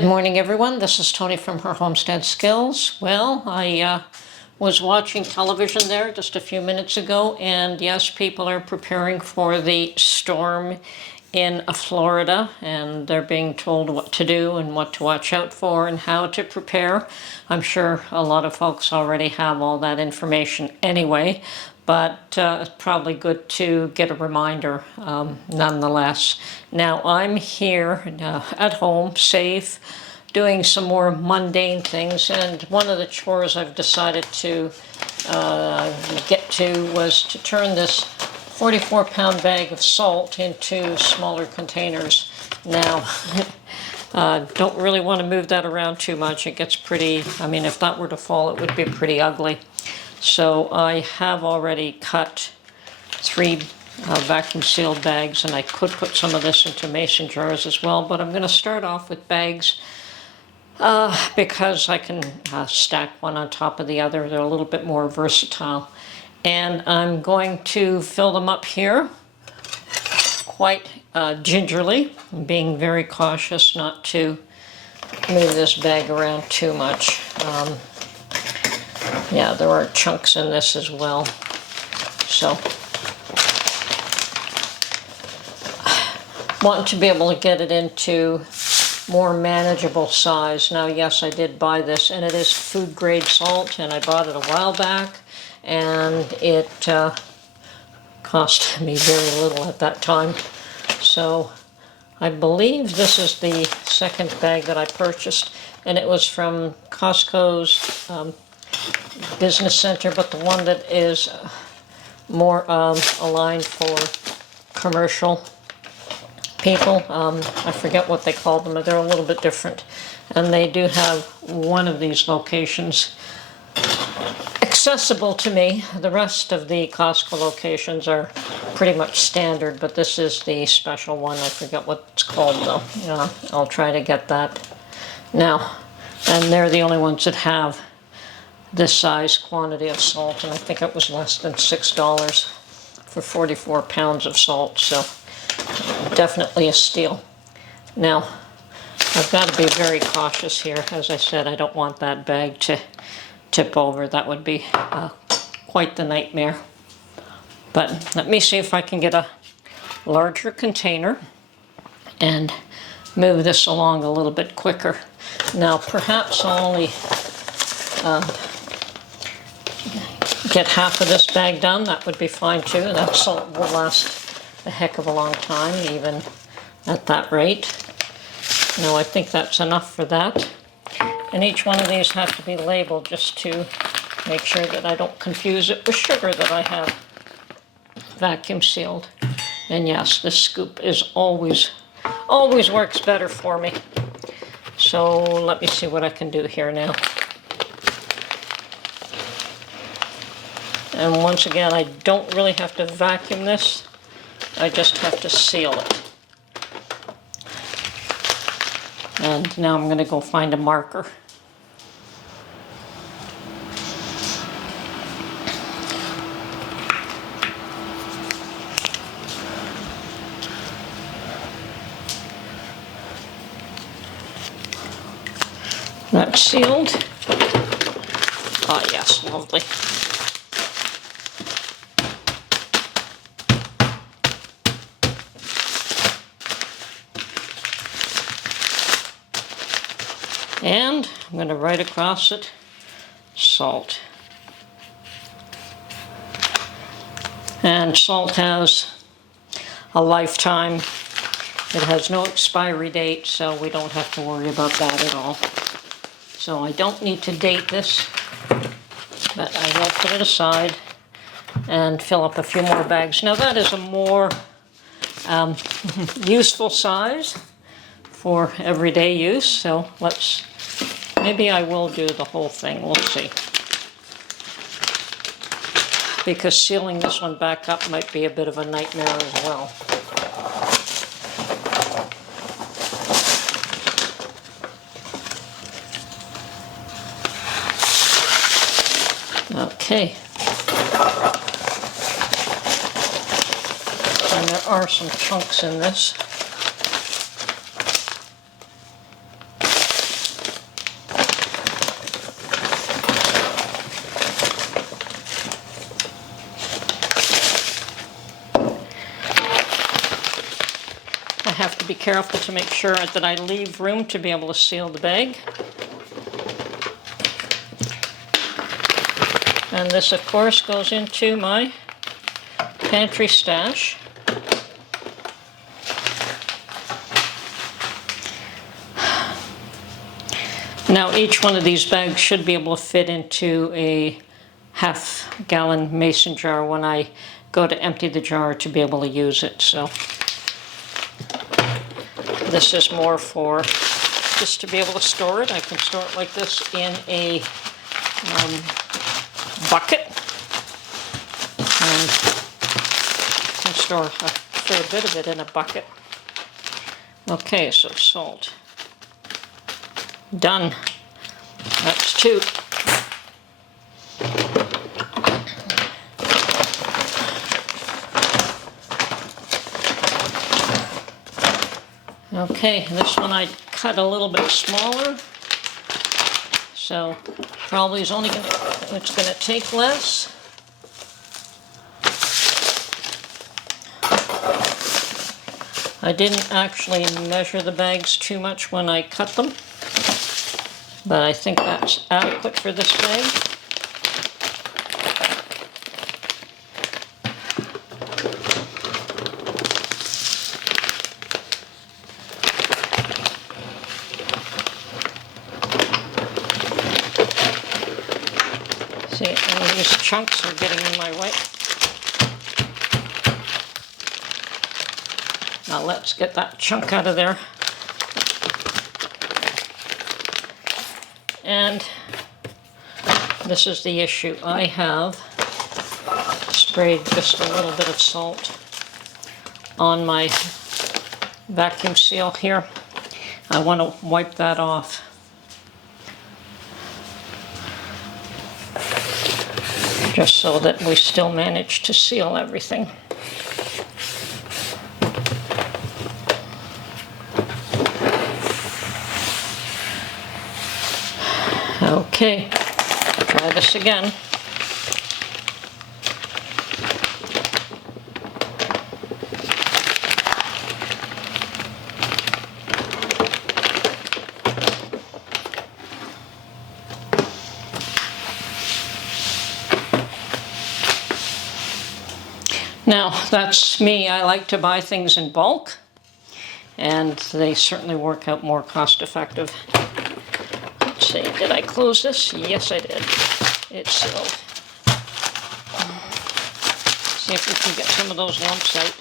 Good morning, everyone. This is Tony from Her Homestead Skills. Well, I was watching television there just a few minutes ago, and yes, people are preparing for the storm in Florida, and they're being told what to do and what to watch out for and how to prepare. I'm sure a lot of folks already have all that information anyway, but it's probably good to get a reminder nonetheless. Now, I'm here at home, safe, doing some more mundane things, and one of the chores I've decided to get to was to turn this 44-pound bag of salt into smaller containers. Now, don't really want to move that around too much. It gets pretty, I mean, if that were to fall, it would be pretty ugly. So I have already cut 3 vacuum sealed bags, and I could put some of this into mason jars as well, but I'm going to start off with bags because I can stack one on top of the other. They're a little bit more versatile. And I'm going to fill them up here quite gingerly, being very cautious not to move this bag around too much. Yeah, there are chunks in this as well. So, want to be able to get it into more manageable size. Now, yes, I did buy this, and it is food grade salt, and I bought it a while back, and it cost me very little at that time. So, I believe this is the second bag that I purchased, and it was from Costco's business center, but the one that is more aligned for commercial people. I forget what they call them, but they're a little bit different. And they do have one of these locations accessible to me. The rest of the Costco locations are pretty much standard, but this is the special one. I forget what it's called though. Yeah, I'll try to get that now. And they're the only ones that have this size quantity of salt, and I think it was less than $6 for 44 pounds of salt, so definitely a steal. Now, I've got to be very cautious here. As I said, I don't want that bag to tip over. That would be quite the nightmare. But let me see if I can get a larger container and move this along a little bit quicker. Now, perhaps I'll only get half of this bag done. That would be fine too. That salt will last a heck of a long time, even at that rate. Now, I think that's enough for that. And each one of these have to be labeled just to make sure that I don't confuse it with sugar that I have vacuum sealed. And yes, this scoop is always works better for me. So let me see what I can do here now. And once again, I don't really have to vacuum this. I just have to seal it. And now I'm going to go find a marker. That's sealed. Ah, yes, lovely. And I'm going to write across it, salt. And salt has a lifetime. It has no expiry date, so we don't have to worry about that at all. So I don't need to date this, but I will put it aside and fill up a few more bags. Now that is a more useful size for everyday use, so maybe I will do the whole thing, we'll see. Because sealing this one back up might be a bit of a nightmare as well. Okay. And there are some chunks in this. careful to make sure that I leave room to be able to seal the bag. And this, of course, goes into my pantry stash. Now, each one of these bags should be able to fit into a half-gallon mason jar when I go to empty the jar to be able to use it. So this is more for just to be able to store it. I can store it like this in a bucket, and can store a fair bit of it in a bucket. Okay, so salt. Done. That's 2. Okay, this one I cut a little bit smaller, so probably it's gonna take less. I didn't actually measure the bags too much when I cut them, but I think that's adequate for this bag. See, all these chunks are getting in my way. Now let's get that chunk out of there. And this is the issue. I have sprayed just a little bit of salt on my vacuum seal here. I want to wipe that off. Just so that we still manage to seal everything. Okay, try this again. Now, that's me. I like to buy things in bulk, and they certainly work out more cost effective. Let's see, did I close this? Yes, I did. It's sealed. See if we can get some of those lumps out.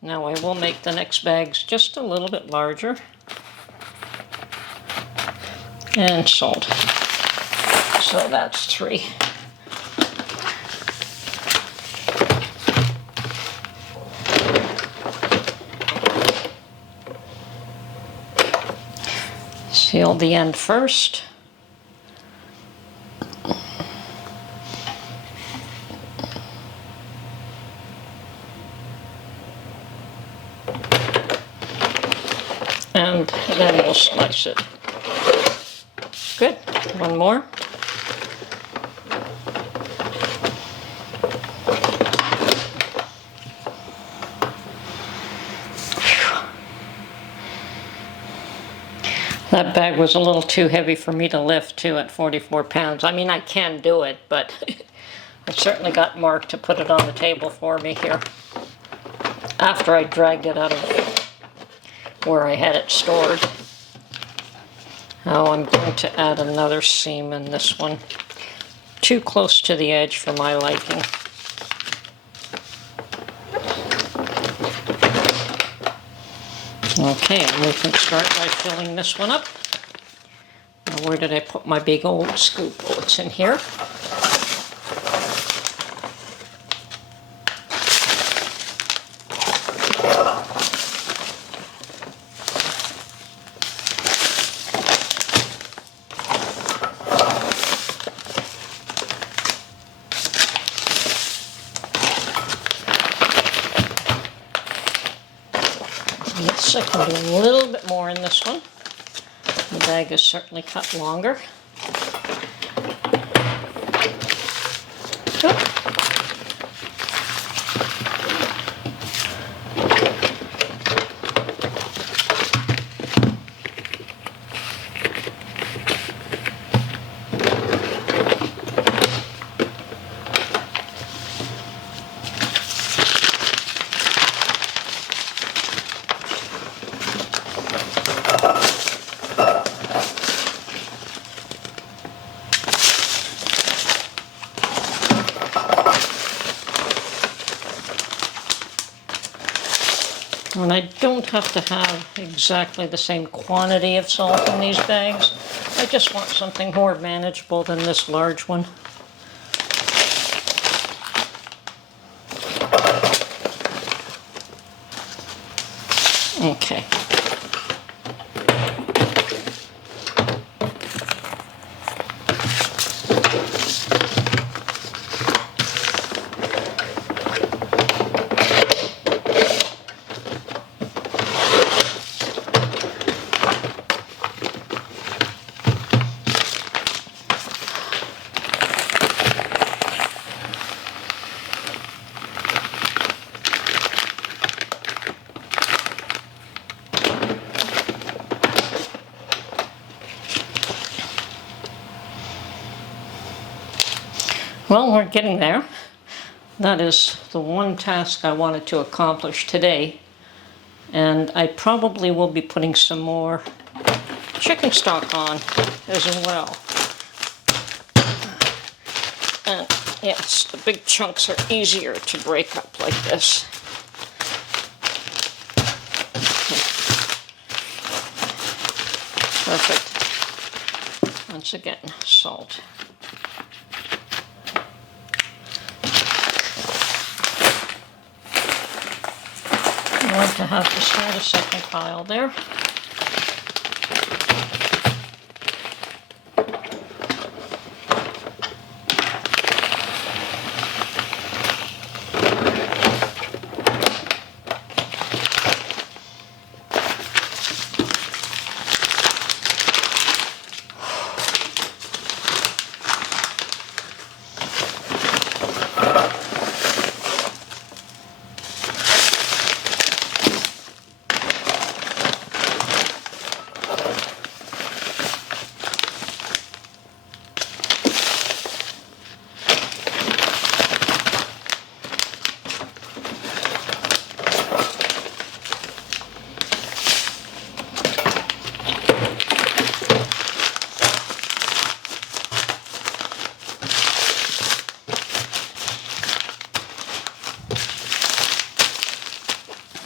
Now I will make the next bags just a little bit larger. And sold. So that's 3. Seal the end first. And then we'll slice it. Good. One more. That bag was a little too heavy for me to lift, too, at 44 pounds. I mean, I can do it, but I certainly got Mark to put it on the table for me here after I dragged it out of where I had it stored. Now I'm going to add another seam in this one. Too close to the edge for my liking. Okay, and we can start by filling this one up. Now, where did I put my big old scoop? Oh, it's in here. I can do a little bit more in this one. The bag is certainly cut longer. And I don't have to have exactly the same quantity of salt in these bags. I just want something more manageable than this large one. Okay. Well, we're getting there. That is the one task I wanted to accomplish today. And I probably will be putting some more chicken stock on as well. And yes, the big chunks are easier to break up like this. Perfect. Once again, salt. I like to have just a second pile there.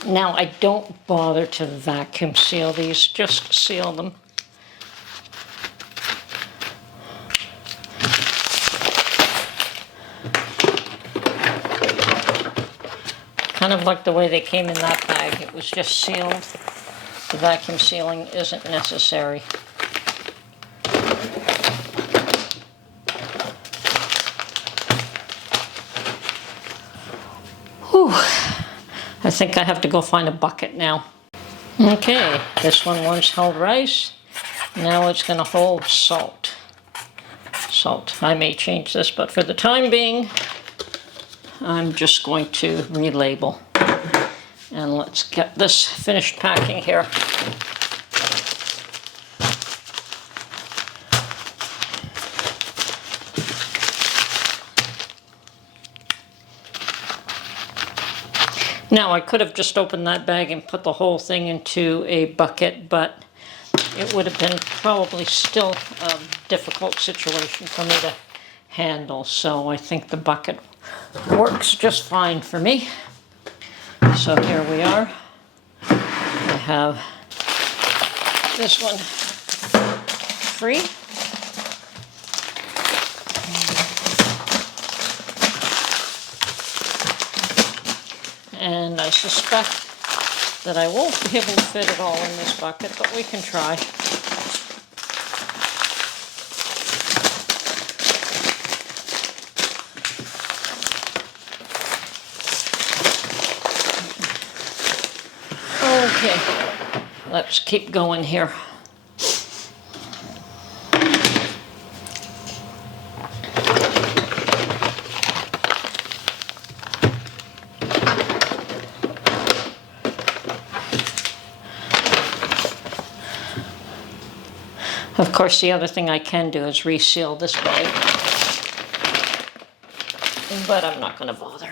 Now, I don't bother to vacuum seal these, just seal them. Kind of like the way they came in that bag. It was just sealed. The vacuum sealing isn't necessary. Whew. I think I have to go find a bucket now. Okay, this one once held rice. Now it's going to hold salt. Salt. I may change this, but for the time being, I'm just going to relabel. And let's get this finished packing here. Now, I could have just opened that bag and put the whole thing into a bucket, but it would have been probably still a difficult situation for me to handle. So I think the bucket works just fine for me. So here we are. I have this one free. And I suspect that I won't be able to fit it all in this bucket, but we can try. Okay, let's keep going here. Of course, the other thing I can do is reseal this bag, but I'm not going to bother.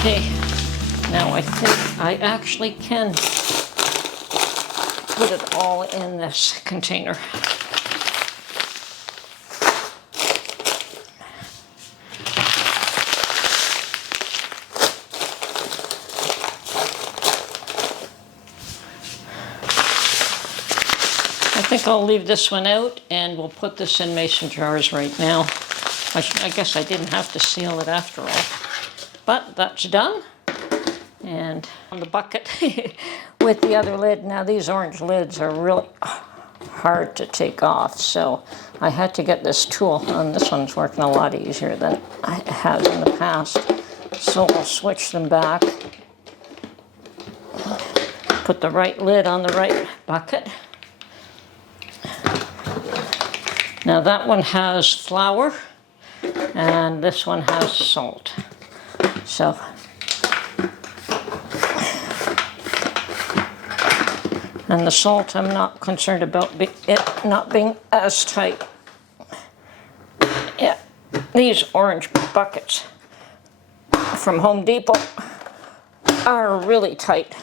Okay, now I think I actually can put it all in this container. I think I'll leave this one out and we'll put this in mason jars right now. I guess I didn't have to seal it after all. But that's done. And on the bucket with the other lid. Now these orange lids are really hard to take off, so I had to get this tool, and this one's working a lot easier than I have in the past. So we'll switch them back. Put the right lid on the right bucket. Now that one has flour, and this one has salt. So, and the salt, I'm not concerned about it not being as tight. Yeah, these orange buckets from Home Depot are really tight.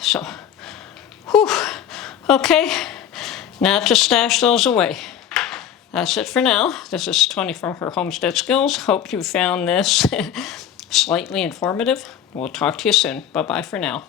So, whew, okay. Now to stash those away. That's it for now. This is Tony from her Homestead Skills. Hope you found this slightly informative. We'll talk to you soon. Bye-bye for now.